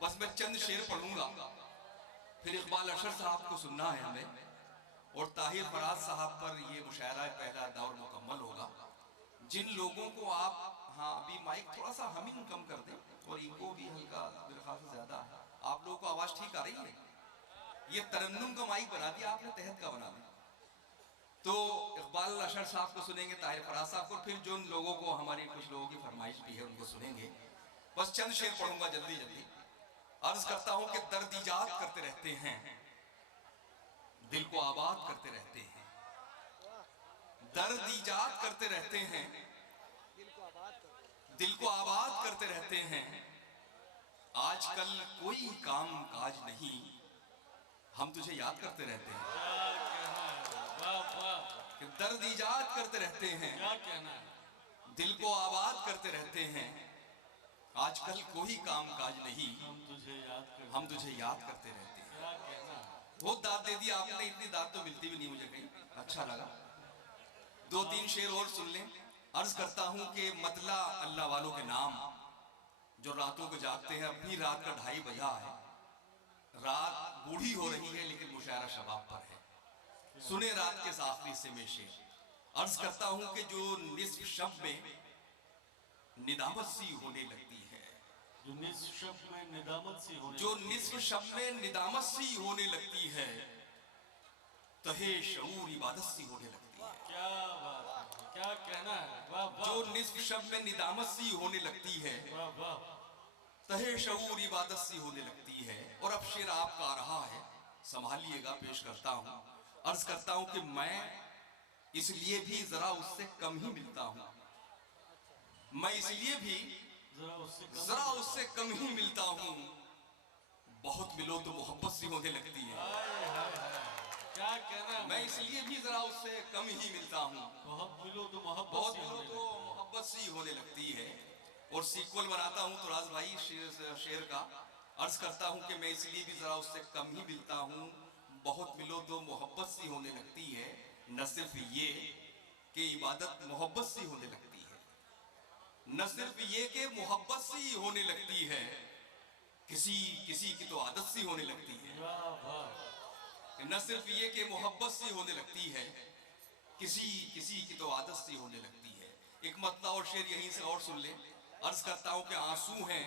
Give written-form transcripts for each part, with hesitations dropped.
बस मैं चंद शेर पढ़ूंगा, फिर इकबाल अशर साहब को सुनना है हमें, और ताहिर फराज साहब पर ये मुशायरा पहला दौर मुकम्मल होगा। जिन लोगों को आप, हाँ अभी माइक थोड़ा सा हमिंग कम कर दें और इनको भी हल्का, मेरे ख्याल से ज्यादा है। आप लोगों को आवाज ठीक आ रही है? ये तरन्नुम का माइक बना दिया आपने, तहत का बना दिया। तो इकबाल अशर साहब को सुनेंगे, ताहिर फराज साहब को, फिर जो लोगों को, हमारी कुछ लोगों की फरमाइश भी है उनको सुनेंगे। बस चंद शेर पढ़ूंगा जल्दी जल्दी। अर्ज करता हूं कि दर्द ईजाद करते रहते हैं, दिल को आबाद करते रहते हैं। दर्द ईजाद करते रहते हैं, दिल को आबाद करते रहते हैं। आजकल कोई काम काज नहीं, हम तुझे याद करते रहते हैं। वाह वाह, कि दर्द ईजाद करते रहते हैं, क्या कहना है। दिल को आबाद करते रहते हैं। आजकल कोई काम काज नहीं, हम तुझे याद करते, हम तुझे याद करते रहते हैं। क्या कहना है। बहुत दाद दे दी आपने, इतनी दाद तो मिलती भी नहीं मुझे कहीं, अच्छा लगा। दो तीन शेर और सुन लें। अर्ज करता हूं कि मतला अल्लाह वालों के नाम, जो रातों को जागते हैं। अभी रात का 2:30 बजा है, रात बूढ़ी हो रही है लेकिन मुशायरा शबाब पर है। सुने रात के आखिरी से में शेर। अर्ज करता हूं कि जो निस्फ शब में निदामत सी होने लगती है, जो निस्फ शब में निदामत सी होने, जो निस्फ शब में निदामत सी होने लगती है, तहे शऊर इबादत सी होने लगती है। क्या बात है, क्या कहना है। वाह वाह, जो निस्फ शब में निदामत सी होने लगती है, वाह वाह, तहे शऊर इबादत सी होने लगती है। और अब शेर आपका आ रहा है, संभालिएगा, पेश करता हूं। अर्ज करता हूं कि मैं इसलिए भी जरा उससे कम ही मिलता हूं, मैं इसलिए भी जरा उससे कम ही मिलता हूं। बहुत मिलो तो मोहब्बत सी होने लगती है। हाय हाय हाय, क्या कहना है। मैं इसलिए भी जरा उससे कम ही मिलता हूं, बहुत मिलो तो मोहब्बत बहुत सी मिलो होने तो मोहब्बत सी होने लगती है। और सीक्वल बनाता हूं तुराज भाई शेर का। अर्ज करता हूं कि मैं इसलिए भी जरा उससे कम ही मिलता हूं, बहुत मिलो तो मोहब्बत सी होने लगती है। न सिर्फ ये कि इबादत मोहब्बत सी होने लगती है, न सिर्फ ये कि मोहब्बत सी होने लगती है, किसी किसी की तो आदत सी होने लगती है। वाह वाह, न सिर्फ ये कि मोहब्बत सी होने लगती है, किसी किसी की तो आदत सी होने लगती है। एक मतला और शेर यहीं से और सुन ले। अर्ज करता हूं कि आंसू हैं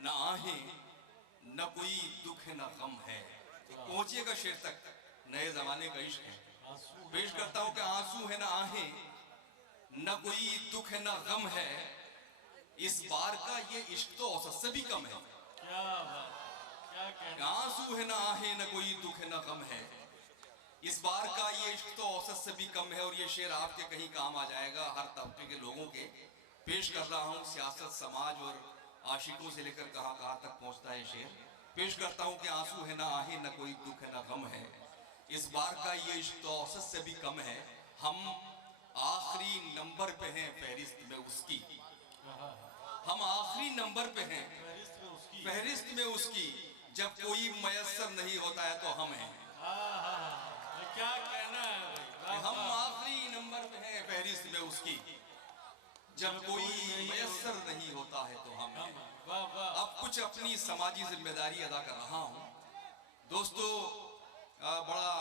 न आहें, न कोई दुख है न गम है। पहुंचिएगा शेर तक, नए जमाने का इश्क है। आंसू पेश करता हूं कि आंसू है न आहें, न कोई दुख है न गम है। इस बार का ये इश्क तो औसत से भी कम है। क्या बात, क्या कहना। आंसू है न आहें, न कोई दुख है न गम है। इस बार का ये इश्क तो औसत से भी कम है। और ये शेर आपके कहीं काम आ जाएगा, हर तबके के लोगों के। पेश कर रहा हूँ, सियासत, समाज और आशिकों से लेकर कहाँ कहाँ तक पहुँचता है शेर। पेश करता हूँ कि आंसू है ना आहे, न कोई दुख है न गम है। इस बार का ये इश्क तो औसत से भी कम है। हम आखिरी नंबर पे हैं फहरिस्त में उसकी, हम आखिरी नंबर पे हैं फहरिस्त में उसकी, फहरिस्त में उसकी। जब कोई मयसर नहीं होता है तो हम हैं। क्या कहना है भाई। हम आखिरी नंबर पे हैं फहरिस्त में उसकी, जब कोई मयसर नहीं होता है तो हम हैं। वाह वाह, अब कुछ अपनी समाजी जिम्मेदारी अदा कर रहा हूं। दोस्तों, बड़ा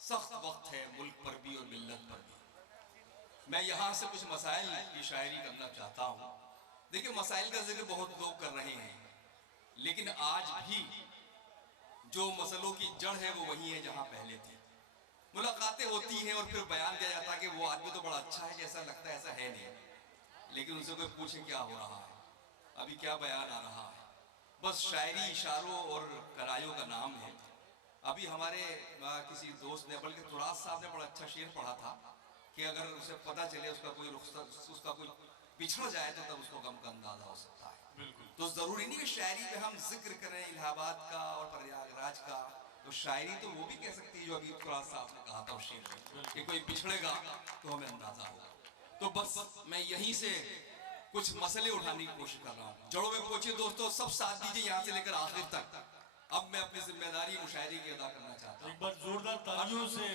सख्त वक्त है मुल्क पर भी और मिल्लत पर भी। मैं यहां से कुछ मसाइल की शायरी करना चाहता हूं। देखिए, मसाइल का जिक्र बहुत लोग कर रहे हैं, लेकिन आज भी जो मसलों की जड़ है वो वही है जहां पहले थी। मुलाकातें होती हैं और फिर बयान दिया जाता है कि वो आदमी तो बड़ा अच्छा है, जैसा लगता है ऐसा है नहीं। लेकिन उनसे कोई पूछे क्या हो रहा है, अभी क्या बयान आ रहा है। बस शायरी इशारों और करायों का नाम है। अभी हमारे किसी दोस्त ने, बल्कि तुराज साहब ने बड़ा अच्छा शेर पढ़ा था कि अगर उसे पता चले उसका कोई उसका कोई पिछड़ जाए तो तब उसको गम का अंदाजा हो सकता है। बिल्कुल। तो जरूरी नहीं कि शायरी पे हम जिक्र करें इलाहाबाद का और प्रयागराज का। तो शायरी तो वो भी कह सकती है जो अभी तुराज साहब ने कहा था उस शेर में, कि कोई पिछड़ेगा तो हमें अंदाजा होगा। तो बस मैं यहीं से कुछ मसले उठाने की कोशिश कर रहा हूँ। जड़ों में पहुंचे दोस्तों, सब साथ दीजिए यहाँ से लेकर आखिर तक। अब मैं अपनी जिम्मेदारी मुशायरे की अदा करना चाहता हूँ। एक बार जोरदार तालियों से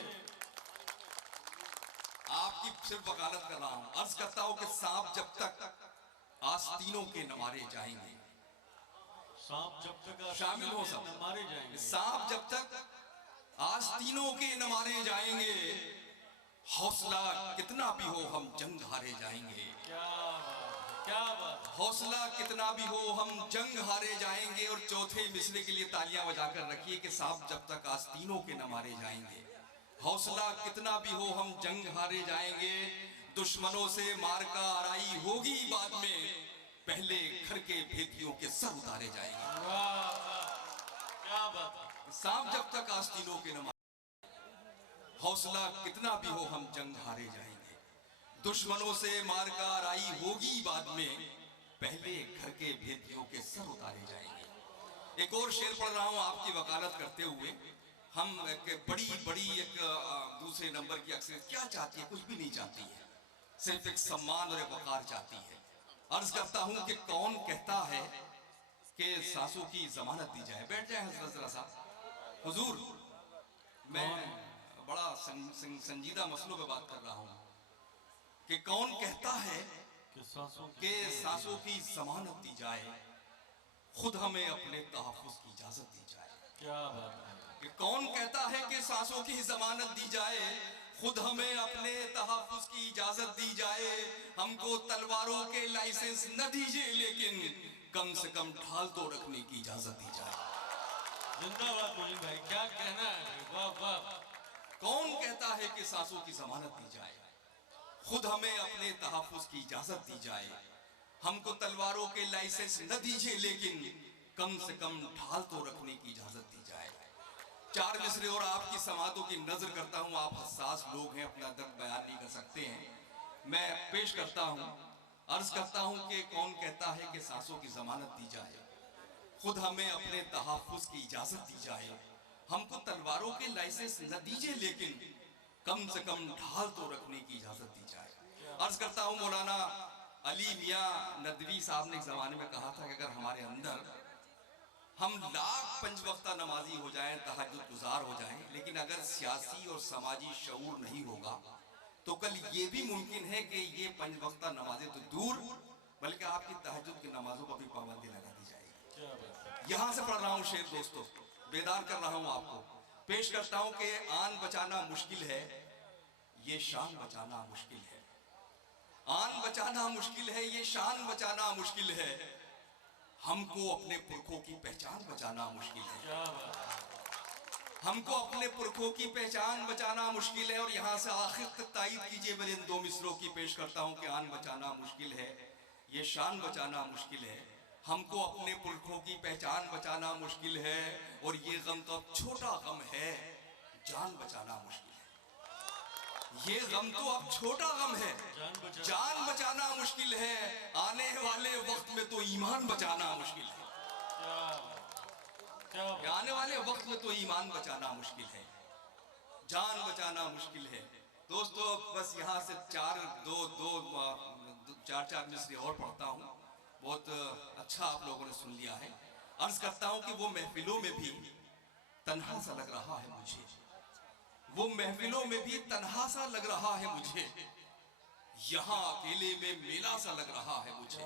आपकी सिर्फ वकालत कर रहा हूँ। अर्ज करता हूँ कि सांप जब तक आस्तीनों के न मारे जाएंगे, सांप जब तक शामिल हो सब। न मारे जाएंगे। सांप जब तक आस्तीनों के न मारे जाएंगे, हौसला कितना भी हो हम जंग हारे जाएंगे। क्या बात है, क्या बात है। हौसला कितना भी हो हम जंग हारे जाएंगे। और चौथे मिसरे के लिए तालियां बजाकर रखिए कि सांप जब तक आस्तीनों के न मारे जाएंगे, हौसला कितना भी हो हम जंग हारे जाएंगे। दुश्मनों से मार का आराई होगी बाद में, पहले घर के भेदियों के सर उतारे जाएंगे। वाह वाह, क्या बात है। सांप जब तक आस्तीनों के न मारे, हौसला कितना भी हो हम जंग हारे जाएंगे। दुश्मनों से मार का आराई होगी बाद में, पहले घर के भेदियों के सर उतारे जाएंगे। एक और शेर पढ़ रहा हूं आपकी वकालत करते हुए। हम एक बड़ी एक दूसरे नंबर की अक्सर क्या चाहती है, कुछ भी नहीं चाहती है, सिर्फ एक सम्मान और एक वकार चाहती है। अर्ज करता हूं कि कौन कहता है कि सासों की जमानत दी जाए। बैठ जाए हजरत जरा साहब। हुजूर, मैं बड़ा संजीदा मसलों पे बात कर रहा हूं कि कौन कहता है कि सांसों कि सांसों की जमानत दी जाए, खुद हमें अपने तहफ्फुज़ की इजाजत दी जाए। क्या बात है। कि कौन कहता है कि सांसों की जमानत दी जाए, खुद हमें अपने तहफ्फुज़ की इजाजत दी जाए। हमको तलवारों के लाइसेंस न दीजिए, लेकिन कम से कम ढाल तो रखने की इजाजत दी जाए। जिंदाबाद मोहित भाई, क्या कहना है। वाह वाह। कौन कहता है कि सांसों की जमानत दी जाए, खुद हमें अपने तहफ्फुज़ की इजाजत दी जाए। हमको तलवारों के लाइसेंस न दीजिए, लेकिन कम से कम ढाल तो रखने की इजाजत दी जाए। चार मिसरे और आपकी समातों की नजर करता हूं। आप हसास लोग हैं, अपना दर्द बयान नहीं कर सकते हैं। मैं पेश करता हूं, अर्ज करता हूं कि कौन कहता है कि सांसों की जमानत दी जाए, खुद हमें अपने तहफ्फुज़ की इजाजत दी जाए। हमको तलवारों के लाइसेंस न दीजिए, लेकिन कम से कम ढाल तो रखने की इजाजत दी जाए। अर्ज करता हूं, मौलाना अली मियां नदवी साहब ने एक जमाने में कहा था कि अगर हमारे अंदर हम लाख पंचवक्ता नमाजी हो जाएं, तहज्जुद गुजार हो जाएं, लेकिन अगर सियासी और समाजी शऊर नहीं होगा तो कल ये भी मुमकिन है कि ये पंचवक्ता नमाजें तो दूर, बल्कि आपकी तहज्जुद की नमाजों पर भी पाबंदी लगा दी जाएगी। क्या बात है। यहां से पढ़ रहा हूं शेर दोस्तों, बेदार कर रहा हूं आपको। पेश करता हूं कि आन बचाना मुश्किल है, ये शान बचाना मुश्किल है। आन बचाना मुश्किल है, ये शान बचाना मुश्किल है। हमको अपने पुरखों की पहचान बचाना मुश्किल है। क्या बात है। हमको अपने पुरखों की पहचान बचाना मुश्किल है। और यहां से आखिर तक तायद कीजिए, मेरे इन दो मिसरों की पेश करता हूं कि आन बचाना मुश्किल है, ये शान बचाना मुश्किल है। हमको अपने पुरखों की पहचान बचाना मुश्किल है। और ये गम तो अब छोटा गम है, जान बचाना मुश्किल है। ये गम तो अब छोटा गम है, जान बचाना मुश्किल है। आने वाले वक्त में तो ईमान बचाना मुश्किल है। क्या आने वाले वक्त में तो ईमान बचाना मुश्किल है, जान बचाना मुश्किल है। दोस्तों, बस यहाँ से चार मिसरे और पढ़ता हूँ। बहुत अच्छा आप लोगों ने सुन लिया है। अर्ज करता हूँ कि वो महफिलों में भी तन्हा सा लग रहा है मुझे, वो महफिलों में भी तन्हा सा लग रहा है मुझे, यहाँ अकेले में मेला सा लग रहा है मुझे।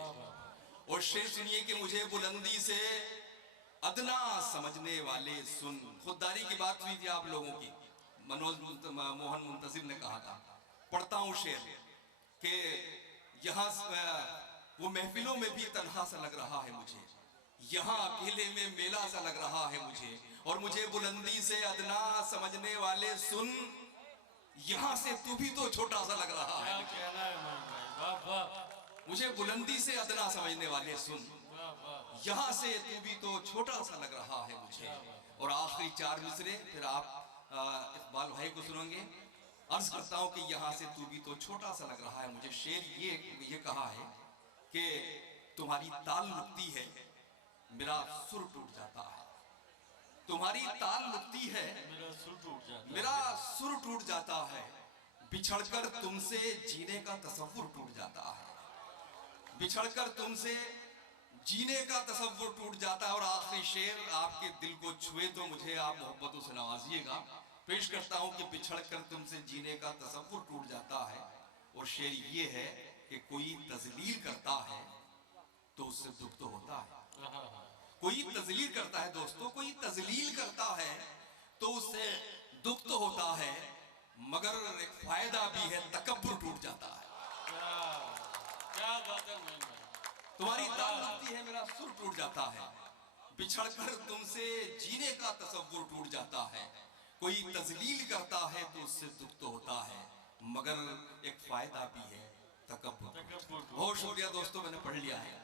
और शेर सुनिए कि मुझे बुलंदी से अदना समझने वाले सुन। खुददारी की बात हुई थी आप लोगों की, मोहन मुंतजिर ने कहा था। पढ़ता हूँ शेर कि यहाँ वो महफिलों में भी तन्हा सा लग रहा है मुझे, यहाँ अकेले में मेला सा लग रहा है मुझे। और मुझे बुलंदी से अदना समझने वाले सुन, यहाँ से तू भी तो छोटा सा लग रहा है। क्या कहना है मोहित भाई। वाह वाह। मुझे बुलंदी से अदना समझने वाले सुन, यहाँ से तू भी तो छोटा सा लग रहा है मुझे। और आखिरी चार मिसरे फिर आप इकबाल भाई को सुनेंगे। अर्ज करता हूँ कि यहाँ से तू भी तो छोटा सा लग रहा है मुझे। शेर ये कहा है कि तुम्हारी ताल रुकती है, मेरा सुर टूट जाता है। तुम्हारी ताल रुकती है, मेरा सुर टूट जाता है। मेरा सुर टूट जाता है। बिछड़कर तुमसे जीने का तसव्वुर टूट जाता है, बिछड़कर तुमसे जीने का तसव्वुर टूट जाता है। और आखिरी शेर आपके दिल को छुए तो मुझे आप मोहब्बतों से नवाजिएगा। पेश करता हूं कि बिछड़कर तुमसे जीने का तसव्वुर टूट जाता है। और शेर ये है कि कोई तजलील करता है तो उससे दुख तो होता है, कोई तजलील करता है दोस्तों, कोई तजलील करता है तो उससे दुख तो होता है, मगर एक फायदा भी है, तकब्बुर टूट जाता है। क्या क्या बात है मोइन भाई। तुम्हारी दाल लगती है, मेरा सुर टूट जाता है, बिछड़कर तुमसे जीने का तसव्वुर टूट जाता है। कोई तजलील करता है तो उससे दुख तो होता है, मगर एक फायदा भी है, तकब्बुर। तकब्बुर। बहुत शुक्रिया दोस्तों, मैंने पढ़ लिया है।